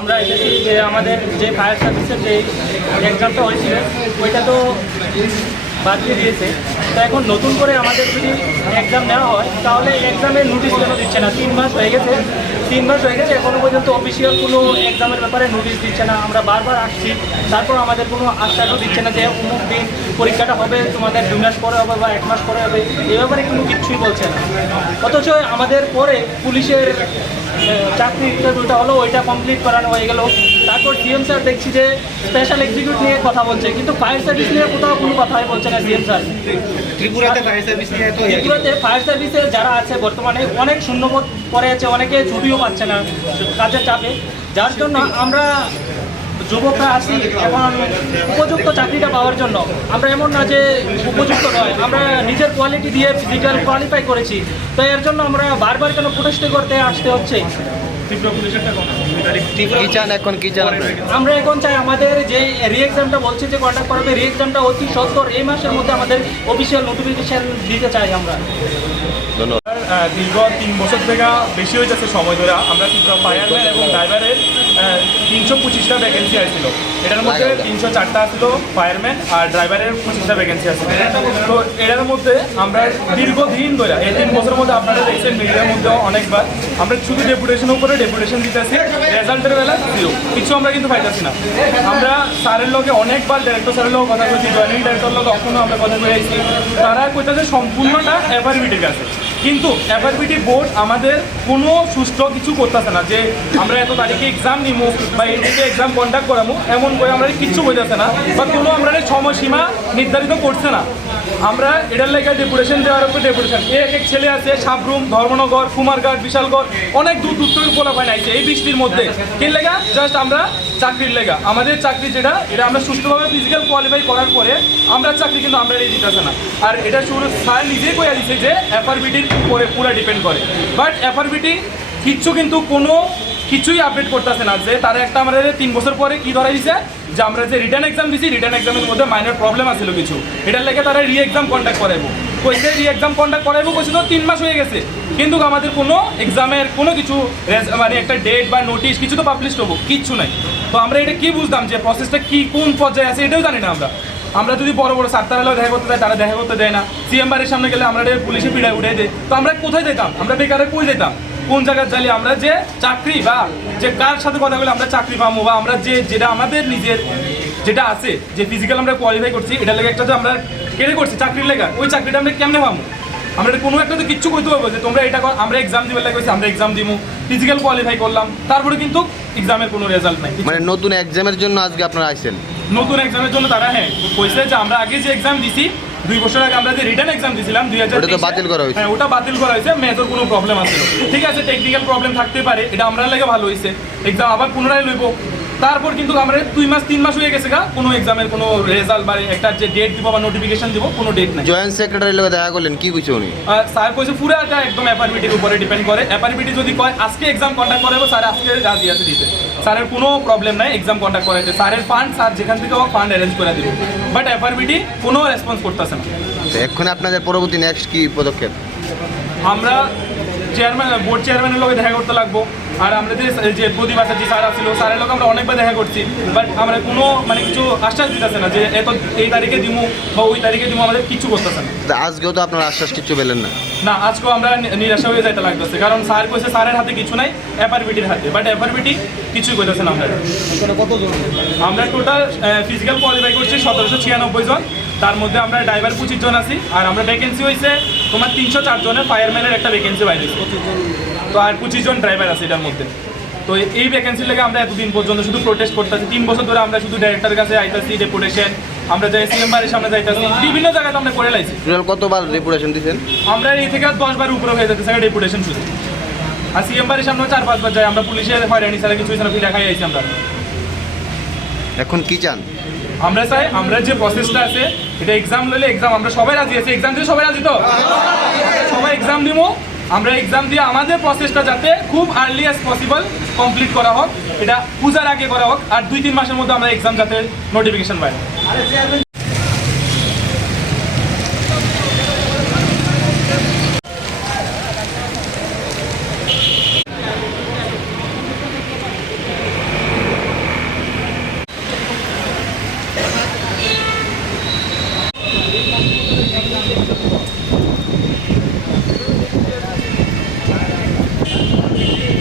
আমরা এসেছি যে আমাদের যে ফায়ার সার্ভিসের যে এক্সামটা হয়েছিল ওইটা তো বাদ দিয়ে দিয়েছে। তো এখন নতুন করে আমাদের যদি এক্সাম নেওয়া হয় তাহলে এক্সামের নোটিশ কেন দিচ্ছে না? 3 মাস হয়ে গেছে, এখনো পর্যন্ত অফিসিয়াল কোনো এক্সামের ব্যাপারে নোটিশ দিচ্ছে না। আমরা বারবার আসছি, তারপর আমাদের কোনো আশ্বাসও দিচ্ছে না যে অমুক দিন পরীক্ষাটা হবে, তোমাদের 2 মাস পরে হবে বা 1 মাস পরে হবে, এ ব্যাপারে কোনো কিছুই বলছে না। অথচ আমাদের পরে পুলিশের চাকরি ইন্টারভিউটা হলো, ওইটা কমপ্লিট করানো হয়ে গেল। তারপর সিএম স্যার দেখছি যে স্পেশাল এক্সিকিউটিভ নিয়ে কথা বলছে, কিন্তু ফায়ার সার্ভিস নিয়ে কোথাও কোনো কথাই বলছে না সিএম স্যার। ত্রিপুরাতে ফায়ার সার্ভিসে যারা আছে বর্তমানে অনেক শূন্যপদ পড়ে আছে, অনেকে ছুটিও পাচ্ছে না কাজের চাপে, যার জন্য আমরা যুবকরা আছি এখন উপযুক্ত চাকরিটা পাওয়ার জন্য। আমরা এমন না যে উপযুক্ত নয়, আমরা নিজের কোয়ালিটি দিয়ে ফিজিক্যাল কোয়ালিফাই করেছি, তো এর জন্য আমরা বারবার কেন প্রোটেস্ট করতে আসতে হচ্ছে। আমরা এখন চাই আমাদের যে রি এক্সামটা বলছে যে কন্ডাক্ট করাবে, রি এক্সামটা অতি সত্তর এই মাসের মধ্যে আমাদের অফিসিয়াল নোটিফিকেশন দিতে চাই আমরা। দীর্ঘ 3 বছর থেকে বেশি হয়ে যাচ্ছে সময় ধরে আমরা ফায়ারম্যান এবং ড্রাইভারের 325টা ভ্যাকেন্সি আসছিল। এটার মধ্যে 304টা আসছিল ফায়ারম্যান আর ড্রাইভারের 25টা ভ্যাকেন্সি আসছিল। তো এটার মধ্যে আমরা দীর্ঘদিন ধরে এই 3 বছরের মধ্যে আপনারা দেখছেন মিডিয়ার মধ্যে অনেকবার আমরা শুধু ডেপুটেশনের উপরে ডেপুটেশন দিতেছি, রেজাল্টের বেলা 0 কিছু আমরা কিন্তু পাইতেছি না। আমরা স্যারের লোকে অনেকবার ডাইরেক্টর স্যারের লোক কথা বলছি, জয়েনিং ডাইরেক্টর লোক কখনো আমরা কথা বলে আইছি, তারা কইতেছে সম্পূর্ণটা এফআরবিটির কাছে। কিন্তু এফআরবিটি বোর্ড আমাদের কোনো সুষ্ঠু কিছু করতেছে না যে আমরা এত তারিখে এক্সাম নিবো বা এই দিকে এক্সাম কন্ডাক্ট করাবো, এমন করে আমরা কিচ্ছু বোঝাচ্ছে না বা কোনো আমরা সময়সীমা নির্ধারিত করছে না। আমরা এটার লেগে ডেপুটেশন দেওয়ার উপর ডেপুটেশন, এক ছেলে আছে সাবরুম, ধর্মনগর, কুমারঘাট, বিশালগড়, অনেক দূর থেকে পোলাপাইন আইছে এই বৃষ্টির মধ্যে। কি লেগা? জাস্ট আমরা চাকরির লেগা, আমাদের চাকরি যেটা এটা আমরা সুষ্ঠুভাবে ফিজিক্যাল কোয়ালিফাই করার পরে আমরা চাকরি কিন্তু আমরা এই দিতেছে না। আর এটা শুরু স্যার নিজেই কইয়া দিচ্ছে যে এফআরবিটির উপরে পুরো ডিপেন্ড করে, বাট এফআরবিটি কিচ্ছু কিন্তু কোনো কিছুই আপডেট করতেছে না। যে তারা একটা আমাদের 3 বছর পরে কি ধরা দিচ্ছে যে আমরা যে রিটার্ন এক্সাম দিছি, রিটার্ন এক্সামের মধ্যে মাইনর প্রবলেম আছিল কিছু, এটার লেগে তারা রি এক্সাম কন্ডাক্ট করাইবো কইছে, রি এক্সাম কন্ডাক্ট করাইবো কইছে তো 3 মাস হয়ে গেছে, কিন্তু আমাদের কোনো এক্সামের কোনো কিছু মানে একটা ডেট বা নোটিশ কিছু তো পাবলিশ হবো, কিচ্ছু নাই। তো আমরা এটা কি বুঝতাম যে প্রসেসটা কি কোন পর্যায়ে আছে এটাও জানি না। আমরা যদি বড় বড় সাতটাবেলাও দেখা করতে যাই, তারা দেখা করতে দেয় না। সিএম বাড়ির সামনে গেলে আমরা পুলিশে পিড়ায় উঠে দেয়। তো আমরা কোথায় যেতাম? আমরা বেকারে কই যেতাম? কোন জায়গায় চাইলে আমরা যে চাকরি বা যে কার সাথে কথা বলে আমরা চাকরি পাবো বা আমরা যেটা আমাদের নিজের যেটা আছে যে ফিজিক্যাল আমরা কোয়ালিফাই করছি, এটা লেগে একটা যে আমরা কেড়ে করছি চাকরির লেগা, ওই চাকরিটা আমরা কেমনে পাবো? আমরা কোনো একটা তো কিচ্ছু করতে পারবো যে তোমরা এটা আমরা এক্সাম দিবে লাগছে, আমরা এক্সাম দিব, ফিজিক্যাল কোয়ালিফাই করলাম, তারপরে কিন্তু এক্সামের কোনো রেজাল্ট নাই। মানে নতুন এক্সামের জন্য আজকে আপনারা আইছেন? নতুন এক্সামের জন্য তারা কইছে যে আমরা আগে যে এক্সাম দিছি 2 বছর আগে আমরা যে রিটার্ন এক্সাম দিছিলাম 2023 বাতিল করা হয়েছে। ওটা বাতিল করা হয়েছে, মেজর কোনো প্রবলেম আছে, ঠিক আছে, টেকনিক্যাল প্রবলেম থাকতে পারে, এটা আমরা লাগে ভালো হয়েছে, এক্সাম আবার পুনরায় লইব। তারপর কিন্তু আমরা 2 মাস 3 মাস হয়ে গেছে কোনো এক্সামের কোনো রেজাল্ট বা একটা যে ডেট দিব বা নোটিফিকেশন দিব কোনো ডেট নাই। জয়েন্ট সেক্রেটারির লগে দেখা করলেন, কি কইছে উনি? স্যার কইছে পুরাটা একদম এফআরবিটির উপরে ডিপেন্ড করে। এফআরবিটি যদি কয় আজকে এক্সাম কন্ডাক্ট করাবো, স্যার আজকে রাজি আছে দিতে, স্যারের কোনো প্রবলেম নাই এক্সাম কন্ডাক্ট করাইতে, স্যারের ফান্ড স্যার যেখান থেকে হোক ফান্ড অ্যারেঞ্জ করে দিব, বাট এফআরবিটি কোনো রেসপন্স করতেছে না। এখন আপনাদের পরবর্তী নেক্সট কি পদক্ষেপ? আমরা বোর্ড চেয়ারম্যানের লগে দেখা করতে লাগবো। আর আমরা যে প্রতিবাদ যে স্যার ছিল, স্যারের লোক আমরা অনেকবার দেখা করছি, বাট আমরা কোনো মানে কিছু আশ্বাস দিতেছে না যে এত এই তারিখে দিব বা ওই তারিখে দিব, আমাদের কিছু করতেছে না। আজকেও তো আপনার আশ্বাস কিছু পেলেন না? না, আজকেও আমরা নিরাশা হয়ে যাইতে লাগতেছে, কারণ স্যার কইছে স্যারের হাতে কিছু নাই, এফআরবিটির হাতে, বাট এফআরবিটি কিছুই করতেছে না। আমরা টোটাল ফিজিক্যাল কোয়ালিফাই করছি 1796 জন, তার মধ্যে আমরা ড্রাইভার 25 জন আছি, আর আমরা ভ্যাকেন্সি হয়েছে তোমার 304 জনের ফায়ারম্যানের একটা ভ্যাকেন্সি বাইরে হয়েছে, তো আর 25 জন ড্রাইভার আছে এটার মধ্যে। তো এই ভ্যাকেন্সির লেগে আমরা এতদিন পর্যন্ত শুধু প্রোটেস্ট করতেছি, 3 বছর ধরে আমরা শুধু ডাইরেক্টরের কাছে আইতাছি, ডেপুটেশন আমরা যাই সিএম বাড়ির সামনে যাইতাছি, বিভিন্ন জায়গাতে আমরা করে লাইছি। টোটাল কতবার রেপুটেশন দিয়েছেন? আমরা এই থেকে 10 বার উপরে হয়ে যেতে স্যার ডেপুটেশন শুধু, আর সিএম বাড়ির সামনে 4-5 বার যাই আমরা, পুলিশের হয়রানি ছাড়া কিছু হয়েছে না, দেখাই আইছি আমরা। এখন কি চান? আমরা চাই আমরা যে প্রসেসটা আছে এটা এক্সাম লইলে এক্সাম আমরা সবাই রাজি আছি, এক্সাম দিয়ে সবাই রাজি তো, সবাই এক্সাম দিব, আমরা এক্সাম দিয়ে আমাদের প্রসেসটা যাতে খুব আর্লি অ্যাজ পসিবল কমপ্লিট করা হোক, এটা পূজার আগে করা হোক, আর 2-3 মাসের মধ্যে আমরা এক্সাম যাতে নোটিফিকেশন পাই।